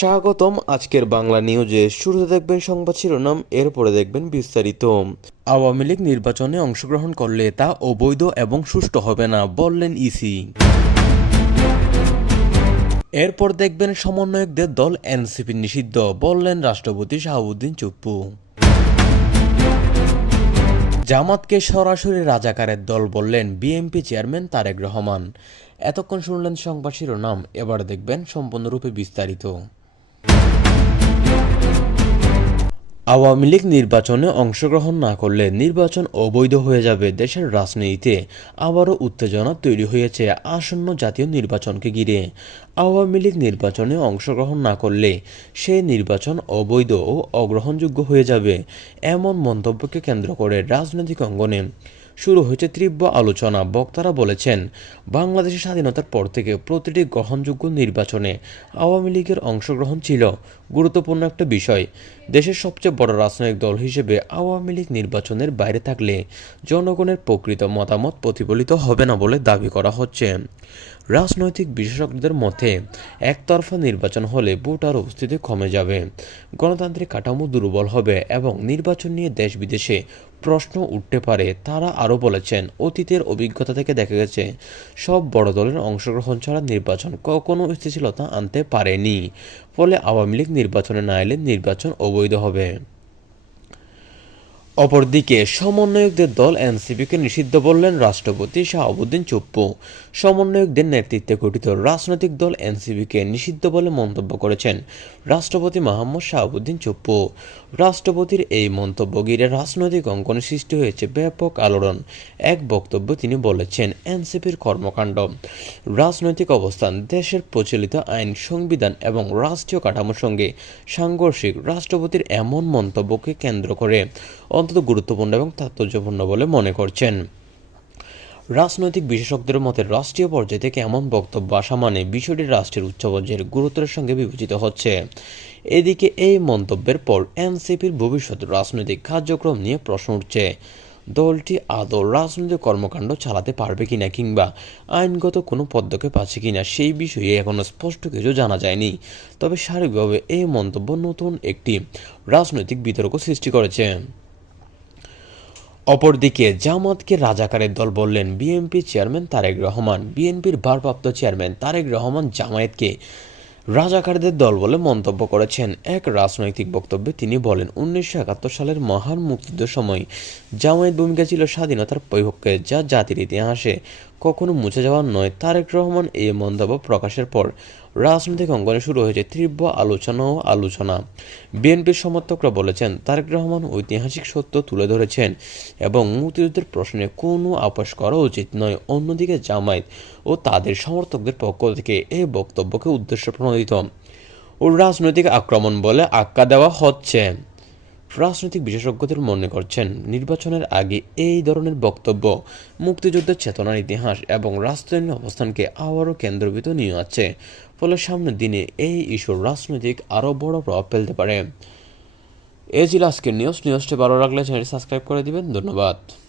স্বাগতম আজকের বাংলা নিউজে। শুরুতে দেখবেন সংবাদ শিরোনাম, এরপরে দেখবেন বিস্তারিত। আওয়ামী লীগ নির্বাচনে অংশগ্রহণ করলে তা অবৈধ এবং সুষ্ঠু হবে না, বললেন ইসি। এরপর দেখবেন সমন্বয়কদের দল এনসিপি নিষিদ্ধ, বললেন রাষ্ট্রপতি শাহাবুদ্দিন চুপ্পু। জামাতকে সরাসরি রাজাকারের দল বললেন বিএমপি চেয়ারম্যান তারেক রহমান। এতক্ষণ শুনলেন সংবাদ শিরোনাম, এবার দেখবেন সম্পূর্ণরূপে বিস্তারিত। আওয়ামী লীগ নির্বাচনে অংশগ্রহণ না করলে নির্বাচন অবৈধ হয়ে যাবে দেশের রাজনীতিতে। আবারও উত্তেজনা তৈরি হয়েছে আসন্ন জাতীয় নির্বাচনকে ঘিরে। আওয়ামী লীগ নির্বাচনে অংশগ্রহণ না করলে সেই নির্বাচন অবৈধ ও অগ্রহণযোগ্য হয়ে যাবে, এমন মন্তব্যকে কেন্দ্র করে রাজনৈতিক অঙ্গনে। শুরু হয়েছে তীব্র আলোচনা। বক্তারা বলেছেন, বাংলাদেশের স্বাধীনতার পর থেকে প্রতিটি গ্রহণযোগ্য নির্বাচনে আওয়ামী লীগের অংশগ্রহণ ছিল গুরুত্বপূর্ণ একটা বিষয়। দেশের সবচেয়ে বড় রাজনৈতিক দল হিসেবে আওয়ামী লীগ নির্বাচনের বাইরে থাকলে জনগণের প্রকৃত মতামত প্রতিফলিত হবে না বলে দাবি করা হচ্ছে। রাজনৈতিক বিশেষজ্ঞদের মতে, একতরফা নির্বাচন হলে ভোটার উপস্থিতি কমে যাবে, গণতান্ত্রিক কাঠামো দুর্বল হবে এবং নির্বাচন নিয়ে দেশ বিদেশে প্রশ্ন উঠতে পারে। তারা আরও বলেছেন, অতীতের অভিজ্ঞতা থেকে দেখা গেছে, সব বড় দলের অংশগ্রহণ ছাড়া নির্বাচন কখনো স্থিতিশীলতা আনতে পারেনি। ফলে আওয়ামী লীগ নির্বাচনে না এলে নির্বাচন অবৈধ হবে। অপরদিকে সমন্বয়কদের দল এনসিপিকে নিষিদ্ধ বললেন রাষ্ট্রপতি শাহাবুদ্দিন চুপ্পু। সমন্বয়কদের নেতৃত্বে গঠিত রাজনৈতিক দল এনসিপিকে নিষিদ্ধ বলে মন্তব্য করেছেন রাষ্ট্রপতি মোহাম্মদ শাহাবুদ্দিন চুপ্পু। রাষ্ট্রপতির এই মন্তব্য ঘিরে রাজনৈতিক অঙ্কনে সৃষ্টি হয়েছে ব্যাপক আলোড়ন, এক বক্তব্য তিনি বলেছেন এনসিপির কর্মকাণ্ড। রাজনৈতিক অবস্থান, দেশের প্রচলিত আইন, সংবিধান এবং রাষ্ট্রীয় কাঠামোর সঙ্গে সাংঘর্ষিক। রাষ্ট্রপতির এমন মন্তব্যকে কেন্দ্র করে অত্যন্ত গুরুত্বপূর্ণ এবং তাৎপর্যপূর্ণ বলে মনে করছেন। রাজনৈতিক বিশেষজ্ঞদের মতে রাষ্ট্রীয় পর্যায় থেকে এমন বক্তব্য আসা মানে বিষয়টি রাষ্ট্রের উচ্চ পর্যায়ের গুরুত্বের সঙ্গে বিবেচিত হচ্ছে। এদিকে এই মন্তব্যের পর এনসিপির ভবিষ্যৎ রাজনৈতিক কার্যক্রম নিয়ে প্রশ্ন উঠছে। দলটি আদৌ রাজনৈতিক কর্মকাণ্ড চালাতে পারবে কিনা কিংবা আইনগত কোনো পদক্ষেপ আছে কিনা সেই বিষয়ে এখনও স্পষ্ট কিছু জানা যায়নি। তবে সার্বিকভাবে এই মন্তব্য নতুন একটি রাজনৈতিক বিতর্ক সৃষ্টি করেছে। অপরদিকে জামাতকে রাজাকারের দল বললেন বিএনপি চেয়ারম্যান তারেক রহমান। বিএনপির ভারপ্রাপ্ত চেয়ারম্যান তারেক রহমান জামায়াতকে রাজাকারদের দল বলে মন্তব্য করেছেন। এক রাজনৈতিক বক্তব্যে তিনি বলেন, উনিশশো একাত্তর সালের মহান মুক্তিযুদ্ধ সময় জামায়াত ভূমিকা ছিল স্বাধীনতার পরিপক্ষে যা জাতির ইতিহাসে কখনো মুছে যাওয়ার নয়। তারেক রহমান এই মন্তব্য প্রকাশের পর রাজনৈতিক অঙ্গনে শুরু হয়েছে তীব্র আলোচনা ও আলোচনা। বিএনপির সমর্থকরা বলেছেন, তারেক রহমান ঐতিহাসিক সত্য তুলে ধরেছেন এবং মুক্তিযুদ্ধের প্রশ্নে কোনো আপোষ করা উচিত নয়। অন্যদিকে জামায়াত ও তাদের সমর্থকদের পক্ষ থেকে এই বক্তব্যকে উদ্দেশ্য প্রণোদিত। ও রাজনৈতিক আক্রমণ বলে আখ্যা দেওয়া হচ্ছে। রাজনৈতিক বিশেষজ্ঞদের মনে করছেন, নির্বাচনের আগে এই ধরনের বক্তব্য, মুক্তিযুদ্ধের চেতনার ইতিহাস এবং রাজধানীর অবস্থানকে আবারও কেন্দ্রবিত নিয়ে আছে। ফলে সামনের দিনে এই ইস্যুর রাজনৈতিক আরও বড় প্রভাব ফেলতে পারে। এই ছিল আজকের নিউজ নিউজটি ভালো লাগলে চ্যানেলটি সাবস্ক্রাইব করে দিবেন। ধন্যবাদ।